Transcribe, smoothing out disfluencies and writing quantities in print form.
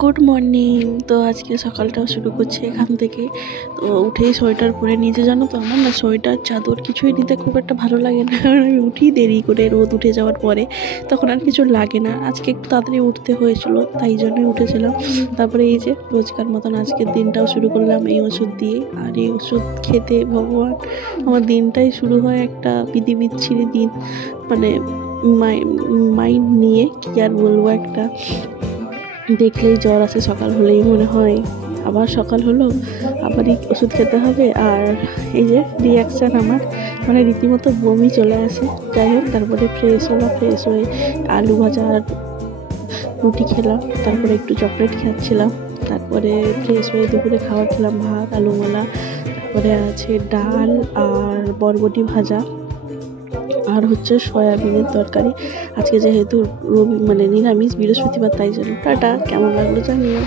Good morning. তো আজকে সকালটাও শুরু করছে এখান থেকে। তো উঠেই সোয়েটার পরে নিচে, জানো তো আমার না সোয়েটার চাদর কিছুই নিতে খুব একটা ভালো লাগে না, কারণ আমি উঠি দেরি করে, রোদ উঠে যাওয়ার পরে তখন আর কিছু লাগে না। আজকে একটু তাড়াতাড়ি উঠতে হয়েছিল, তাই জন্যই উঠেছিলাম। তারপরে এই যে রোজকার মতন আজকের দিনটাও শুরু করলাম এই ওষুধ দিয়ে। আর এই ওষুধ খেতে ভগবান, আমার দিনটাই শুরু হয় একটা বিচ্ছিরি দিন, মানে মাইন্ড নিয়ে কি আর বলবো, একটা দেখলেই জ্বর আসে, সকাল হলেই মনে হয় আবার সকাল হলো, আবারই ওষুধ খেতে হবে। আর এই যে রিয়াকশান আমার, মানে রীতিমতো বমি চলে আসে। যাই হোক, তারপরে ফ্রেশ হয়ে আলু ভাজা আর রুটি খেলাম, তারপরে একটু চকলেট খাচ্ছিলাম, তারপরে ফ্রেশ হয়ে দুপুরে খাবার খেলাম, ভাত আলু মালা, তারপরে আছে ডাল আর বরবটি ভাজা, আর হচ্ছে সয়াবিনের তরকারি। আজকে যেহেতু নিরামিষ বৃহস্পতিবার, তাই জন্য। টাটা, কেমন লাগলো জানিও।